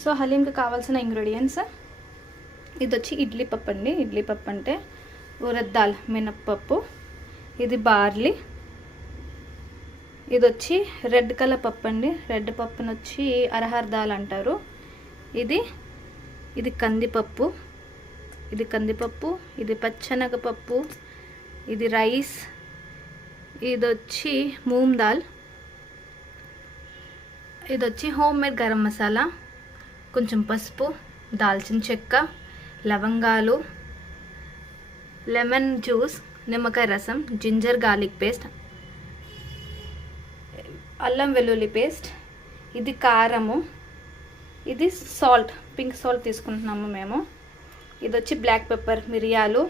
So హలీంకి కావాల్సిన ingredients? ఇది వచ్చి ఇడ్లీ పప్పు అండి. ఇడ్లీ పప్పు అంటే ఉరద్దాల్ మినప్పప్పు. ఇది బార్లీ. ఇది వచ్చి రెడ్ కలర్ పప్పు అండి. రెడ్ పప్పును వచ్చి అరహర్దాల్ అంటారు. ఇది ఇది కందిపప్పు. ఇది కందిపప్పు ఇది పచ్చనగపప్పు ఇది రైస్. ఇది వచ్చి మూంగ్ దాల్. ఇది వచ్చి హోమ్ మేడ్ గరం మసాలా. కొంచెం పసుపు దాల్చిన చెక్క లవంగాలు లెమన్ జ్యూస్ నిమ్మకాయ రసం జింజర్ గార్లిక్ పేస్ట్ అల్లం వెల్లుల్లి పేస్ట్ ఇది కారము ఇది సాల్ట్ పింక్ సాల్ట్ తీసుకుంటున్నాము మేము. ఇది వచ్చి బ్లాక్ పెప్పర్ మిరియాలు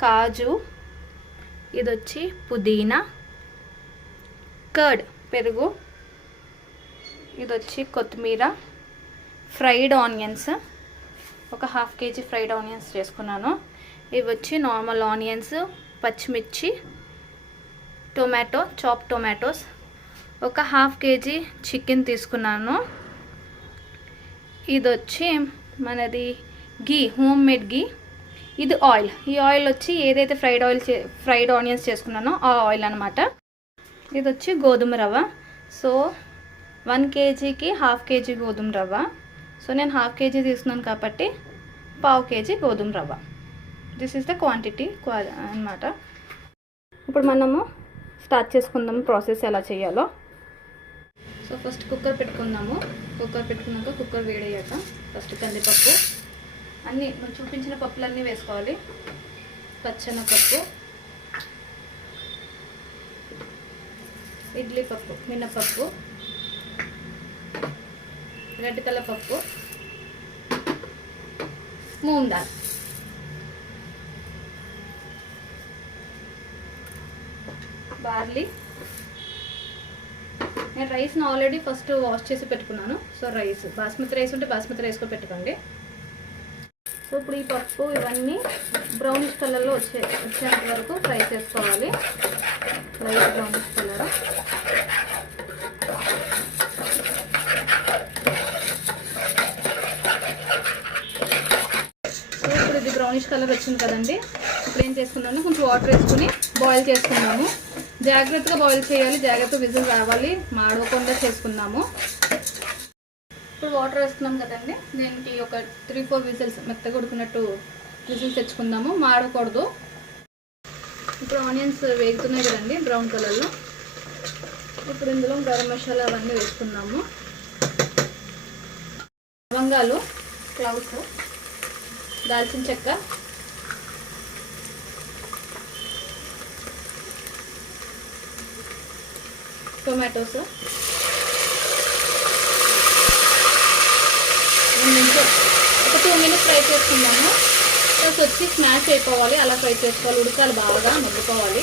కాజు ఇది వచ్చి పుదీనా కర్డ్ పెరుగు ఇది వచ్చి కొత్తిమీర ఫ్రైడ్ ఆనియన్స్. ఒక హాఫ్ కేజీ ఫ్రైడ్ ఆనియన్స్ చేసుకున్నాను. ఇవి వచ్చి నార్మల్ ఆనియన్స్ పచ్చిమిర్చి టొమాటో చాప్ టొమాటోస్. ఒక హాఫ్ కేజీ చికెన్ తీసుకున్నాను. ఇది వచ్చి మనది గీ హోమ్ మేడ్ గీ ఇది ఆయిల్. ఈ ఆయిల్ వచ్చి ఏదైతే ఫ్రైడ్ ఆయిల్ చే ఫ్రైడ్ ఆనియన్స్ చేసుకున్నానో ఆ ఆయిల్ అనమాట ఇది వచ్చి గోధుమ రవ్వ. సో వన్ కేజీకి హాఫ్ కేజీ గోధుమ రవ్వ. సో నేను హాఫ్ కేజీ తీసుకున్నాను కాబట్టి పావు కేజీ గోధుమ రవ్వ. దిస్ ఈస్ ద క్వాంటిటీ అనమాట ఇప్పుడు మనము స్టార్ట్ చేసుకుందాము ప్రాసెస్ ఎలా చేయాలో. సో ఫస్ట్ కుక్కర్ పెట్టుకుందాము. కుక్కర్ పెట్టుకున్నాక కుక్కర్ వేడయ్యాక ఫస్ట్ కందిపప్పు. అన్నీ మనం చూపించిన పప్పులన్నీ వేసుకోవాలి. పచ్చన పప్పు. ఇడ్లీ పప్పు మినపప్పు. రెడ్ కలర్ పప్పు మూంగ్ దాల్. బార్లీ. నేను రైస్ని ఆల్రెడీ ఫస్ట్ వాష్ చేసి పెట్టుకున్నాను. సో రైస్ బాస్మతి రైస్ ఉంటే బాస్మతి రైస్లో పెట్టుకోండి. సో ఇప్పుడు ఈ పప్పు ఇవన్నీ బ్రౌనిష్ కలర్లో వచ్చే వచ్చేంత వరకు ఫ్రై చేసుకోవాలి. లైట్ బ్రౌనిష్ కలర్ సో ఇప్పుడు ఇది బ్రౌనిష్ కలర్ వచ్చింది కదండి. ఇప్పుడు ఏం చేసుకున్నాను కొంచెం వాటర్ వేసుకుని బాయిల్ చేసుకున్నాము జాగ్రత్తగా బాయిల్ చేయాలి. జాగ్రత్తగా విజిల్ రావాలి. మాడవకుండా చేసుకున్నాము ఇప్పుడు వాటర్ వేసుకున్నాం కదండి. దీనికి ఒక త్రీ ఫోర్ విజిల్స్ మెత్తగా ఉడికినట్టు విజిల్స్ తెచ్చుకుందాము. మాడకూడదు. ఇప్పుడు ఆనియన్స్ వేగుతున్నాయి కదండి బ్రౌన్ కలర్లో ఇప్పుడు ఇందులో గరం మసాలా అవన్నీ వేసుకున్నాము లవంగాలు క్లౌస్ దాల్చిన చెక్క. టొమాటోస్. ఒక టూ మినిట్స్ ఫ్రై చేసుకుందాము. ప్లస్ వచ్చి స్మాష్ అయిపోవాలి. అలా ఫ్రై చేసుకోవాలి. ఉడకాలి బాగా మగ్గిపోవాలి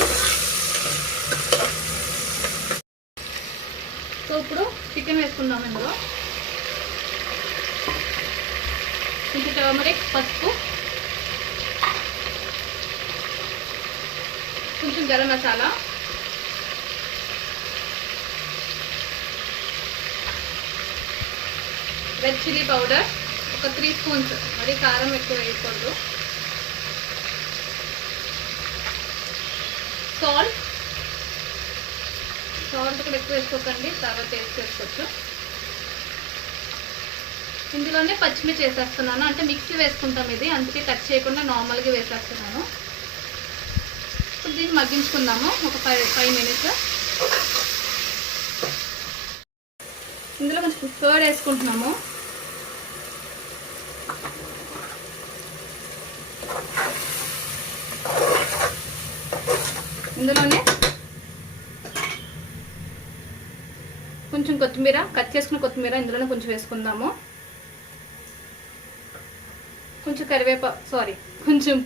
సో ఇప్పుడు చికెన్ వేసుకుందాం ఇందులో. కొంచెం టర్మరిక్ పసుపు. కొంచెం garam masala. Red chilli powder. ఒక త్రీ స్పూన్స్. మరి కారం ఎక్కువ వేయకూడదు. సాల్ట్. సాల్ట్ కూడా ఎక్కువ వేసుకోకండి. తర్వాత టేస్ట్ చేసుకోవచ్చు. ఇందులోనే పచ్చిమిర్చి వేసేస్తున్నాను. అంటే మిక్సీ వేసుకుంటాం ఇది. అందుకే కట్ చేయకుండా నార్మల్గా వేసేస్తున్నాను. ఇప్పుడు దీన్ని మగ్గించుకుందాము. ఒక ఫైవ్ ఫైవ్ మినిట్స్. ఇందులో కొంచెం కర్డ్ వేసుకుంటున్నాము. ఇందులోనే కొంచెం కొత్తిమీర కట్ చేసుకున్న కొత్తిమీర ఇందులోనే కొంచెం వేసుకుందాము. కొంచెం కరివేప సారీ కొంచెం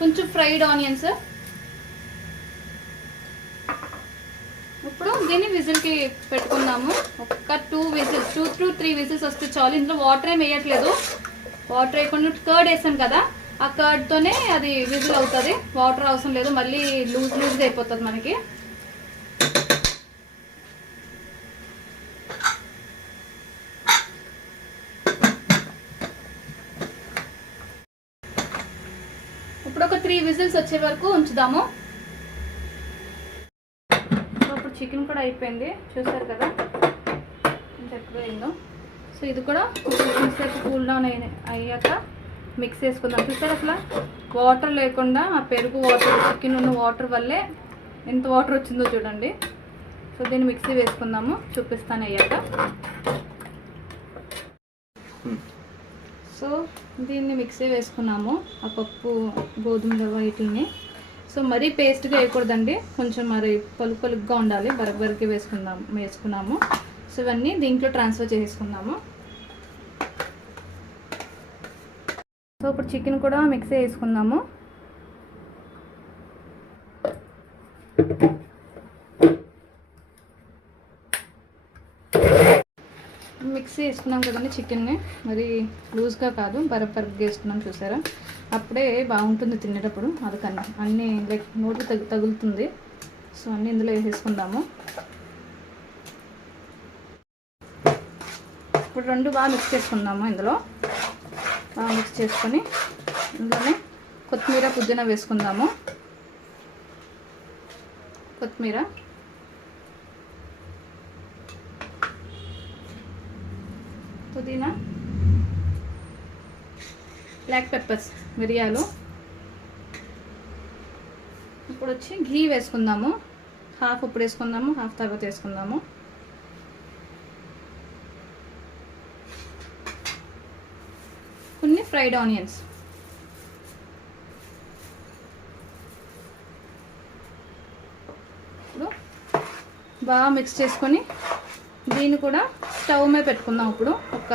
కొంచెం ఫ్రైడ్ ఆనియన్స్ ఇప్పుడు దీన్ని విజిల్కి పెట్టుకుందాము. ఒక two whistles two to three whistles వస్తే చాలు. ఇందులో వాటర్ ఏం వేయట్లేదు. వాటర్ వేయకుండా కర్డ్ వేసాం కదా ఆ కర్డ్తోనే అది విజిల్ అవుతుంది. వాటర్ అవసరం లేదు. మళ్ళీ లూజ్ లూజ్గా అయిపోతుంది మనకి త్రీ విజిల్స్ వచ్చే వరకు ఉంచుదాము. సో ఇప్పుడు చికెన్ కూడా అయిపోయింది. చూసారు కదా? ఎంత అయిందో. సో ఇది కూడా కొంచెంసేపు కూల్ డౌన్ అయిన అయ్యాక మిక్స్ చేసుకుందాం. చూసారు అసలు? వాటర్ లేకుండా ఆ పెరుగు వాటర్ చికెన్ ఉన్న వాటర్ వల్లే ఎంత వాటర్ వచ్చిందో చూడండి. సో దీన్ని మిక్సీ వేసుకుందాము. చూపిస్తాను అయ్యాక. Hmm. సో దీన్ని మిక్సీ వేసుకున్నాము ఆ పప్పు గోధుమ రవ్వ వీటిని. సో మరీ పేస్ట్గా వేయకూడదండి కొంచెం మరి పలుకు పలుకుగా ఉండాలి బరబరికి వేసుకుందాం వేసుకున్నాము. సో ఇవన్నీ దీంట్లో ట్రాన్స్ఫర్ చేసుకుందాము సో ఇప్పుడు చికెన్ కూడా మిక్సీ వేసుకుందాము వేసి వేసుకున్నాం కదండి చికెన్ని. మరి లూజ్గా కాదు బరబరగా వేసుకున్నాం చూసారా? అప్పుడే బాగుంటుంది తినేటప్పుడు. అది కన్నా అన్నీ లైక్ నోట్లు తగు తగులుతుంది. సో అన్నీ ఇందులో వేసేసుకుందాము. ఇప్పుడు రెండు బాగా మిక్స్ చేసుకుందాము ఇందులో. బాగా మిక్స్ చేసుకొని ఇందులోనే కొత్తిమీర పుదీనా వేసుకుందాము. కొత్తిమీర. పుదీనా బ్లాక్ పెప్పర్స్ మిరియాలు. ఇప్పుడు వచ్చి ఘీ వేసుకుందాము. హాఫ్ ఇప్పుడు వేసుకుందాము హాఫ్ తర్వాత వేసుకుందాము. కొన్ని ఫ్రైడ్ ఆనియన్స్. ఇప్పుడు బాగా మిక్స్ చేసుకొని దీన్ని కూడా స్టవ్ మీద పెట్టుకుందాం ఇప్పుడు. ఒక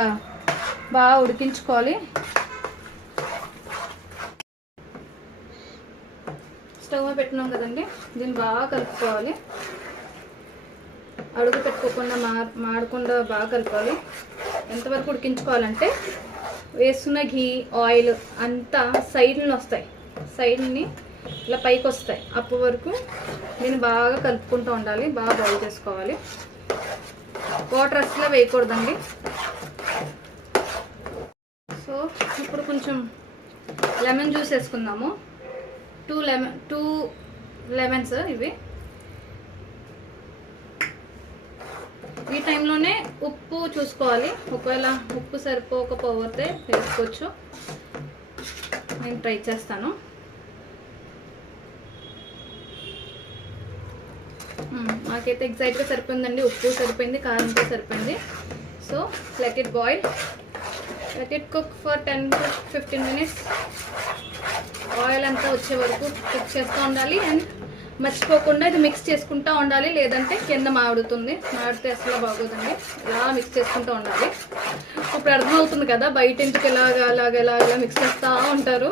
బాగా ఉడికించుకోవాలి. స్టవ్ మీద పెట్టినాం కదండి. దీన్ని బాగా కలుపుకోవాలి. అడుగు పెట్టుకోకుండా మా మాడకుండా బాగా కలపాలి. ఎంతవరకు ఉడికించుకోవాలంటే వేస్తున్న ఘీ ఆయిల్ అంతా సైడ్ని వస్తాయి. సైడ్ని ఇలా పైకి వస్తాయి. అప్పటి వరకు దీన్ని బాగా కలుపుకుంటూ ఉండాలి. బాగా బాయిల్ చేసుకోవాలి. వాటర్ అసలు వేయకూడదండి. సో ఇప్పుడు కొంచెం లెమన్ జ్యూస్ వేసుకుందాము. టూ లెమన్ టూ లెమన్స్ ఇవి. ఈ టైంలోనే ఉప్పు చూసుకోవాలి. ఒకవేళ ఉప్పు సరిపోకపోతే వేసుకోవచ్చు. నేను ట్రై చేస్తాను. నాకైతే ఎగ్జాక్ట్గా సరిపోయిందండి. ఉప్పు సరిపోయింది కారం కూడా సరిపోయింది. So let it boil let it cook for ten to fifteen minutes oil అంతా వచ్చే వరకు కుక్ చేస్తూ ఉండాలి. అండ్ మర్చిపోకుండా ఇది మిక్స్ చేసుకుంటూ ఉండాలి. లేదంటే కింద మాడుతుంది మాడితే అసలు బాగోదండి. ఇలా మిక్స్ చేసుకుంటూ ఉండాలి. ఇప్పుడు అర్థమవుతుంది కదా బయట ఇంటికి ఎలాగ అలాగ ఎలా ఇలా మిక్స్ చేస్తూ ఉంటారు.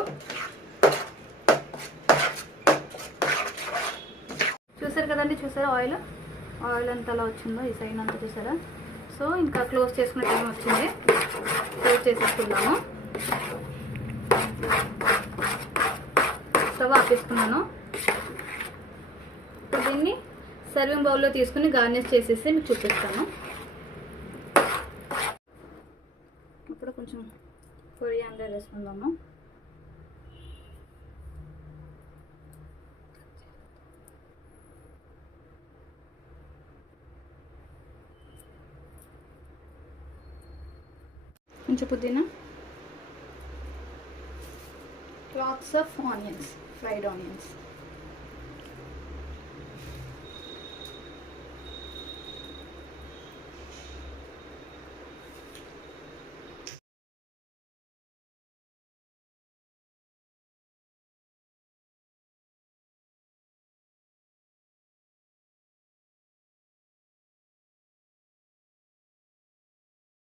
చూసారు కదండి చూసారా ఆయిల్ ఆయిల్ అంత అలా వచ్చిందో ఈ సైడ్ అంతా చూసారా? సో ఇంకా క్లోజ్ చేసుకునే టైం వచ్చింది. క్లోజ్ చేసేసుకున్నాము స్టవ్ ఆపేసుకున్నాను ఇప్పుడు దీన్ని సర్వింగ్ బౌల్లో తీసుకుని గార్నిష్ చేసేసి మీకు చూపిస్తాను. ఇప్పుడు కొంచెం కొరియాండర్ వేసుకుందాము. కొంచెం పుదీనా. Lots of onions fried onions